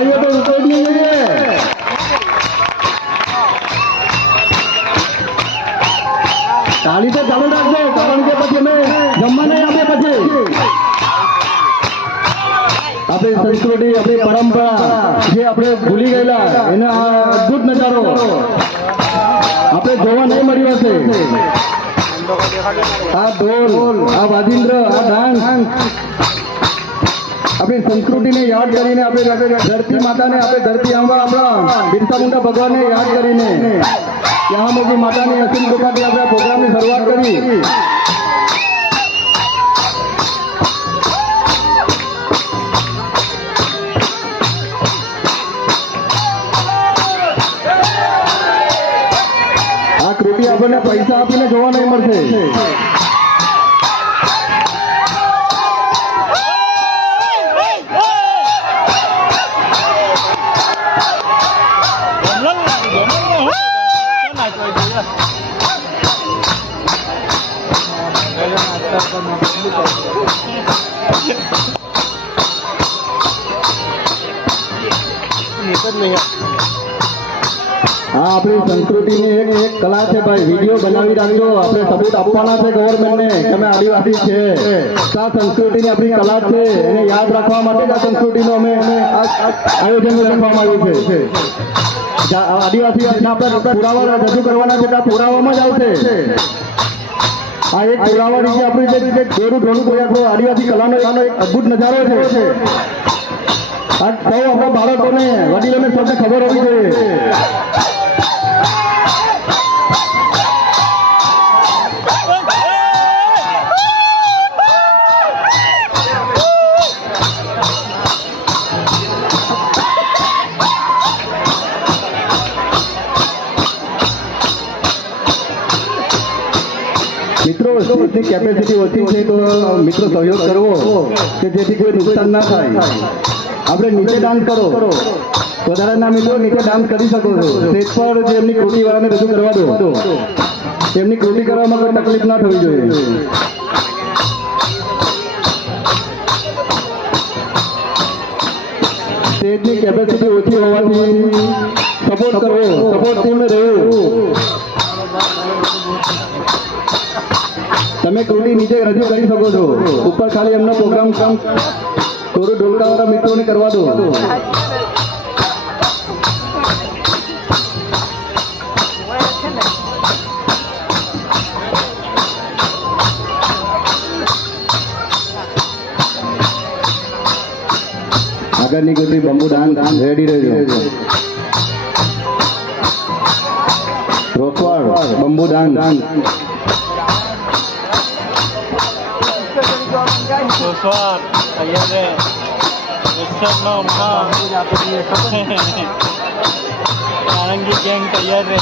તાળીઓ તો ઉતરવી જોઈએ. તાળી તો ચાલુ રાખજો, કારણ કે પછી અમે જમવા નહીં આપીએ. પછી આપણી સંસ્કૃતિ, આપણી પરંપરા જે આપણે ભૂલી ગયેલા, એને આ અદભુત નજારો આપણે જોવા નહીં મળ્યો હશે. આ ઢોલ, આ વાજિંદ્ર, આ ડાન્સ આપણી સંસ્કૃતિને યાદ કરીને, આપણે ધરતી માતાને, આપણે ધરતી આંબા આપણા બિરસા મુંડા ભગવાનને યાદ કરીને ત્યાં મોટી માતાની અસીમ કૃપાથી આપણે પ્રોગ્રામની શરૂઆત કરી. આ કૃતિ આપણને પૈસા આપીને જોવા નહીં મળશે. હા, આપણી સંસ્કૃતિની એક કલા છે ભાઈ. વિડીયો બનાવી રાખજો. આપણે સબૂત આપવાના છે ગવર્મેન્ટને કે અમે આદિવાસી છે. આ સંસ્કૃતિની આપણી કલા છે, એને યાદ રાખવા માટે જ આ સંસ્કૃતિનું અમે આયોજન રાખવામાં આવ્યું છે. આદિવાસી આપણે પુરાવા રજૂ કરવાના છે, આ પુરાવામાં જ આવશે. આ એક પુરાવા રીતે આપણી જે દોરું ઢોલું કોઈ આપણો આદિવાસી કલાનો એક અદભુત નજારો છે. આ સૌ આપણા બાળકોને, વડીલોને સૌને ખબર હોવી જોઈએ. મિત્રો, સ્ટેજની કેપેસિટી ઓછી છે તો મિત્રો સહયોગ કરવો કે જેથી કોઈ નુકસાન ના થાય. આપણે નીચે ડાન્સ કરો, વધારાના મિત્રો નીચે ડાન્સ કરી શકો છો. સ્ટેજ પર જે એમની કૃતિ વાળાને રજૂ કરવા દો. એમની કૃતિ કરવામાં કોઈ તકલીફ ના થવી જોઈએ. સ્ટેજની કેપેસિટી ઓછી હોવાથી સપોર્ટ કરવો, સપોર્ટ ટીમને રહેવું. તમે કૃતિ નીચે રજૂ કરી શકો છો. ઉપર ખાલી એમનો પ્રોગ્રામ થોડું ઢોલકાવાળા મિત્રોને કરવા દો. આગળની કૃતિ બંબુ ડાન્સ રેડી રહેજો. રોસવાડ બંબુ ડાન્સ. નારંગી ગેંગ તૈયાર રહે.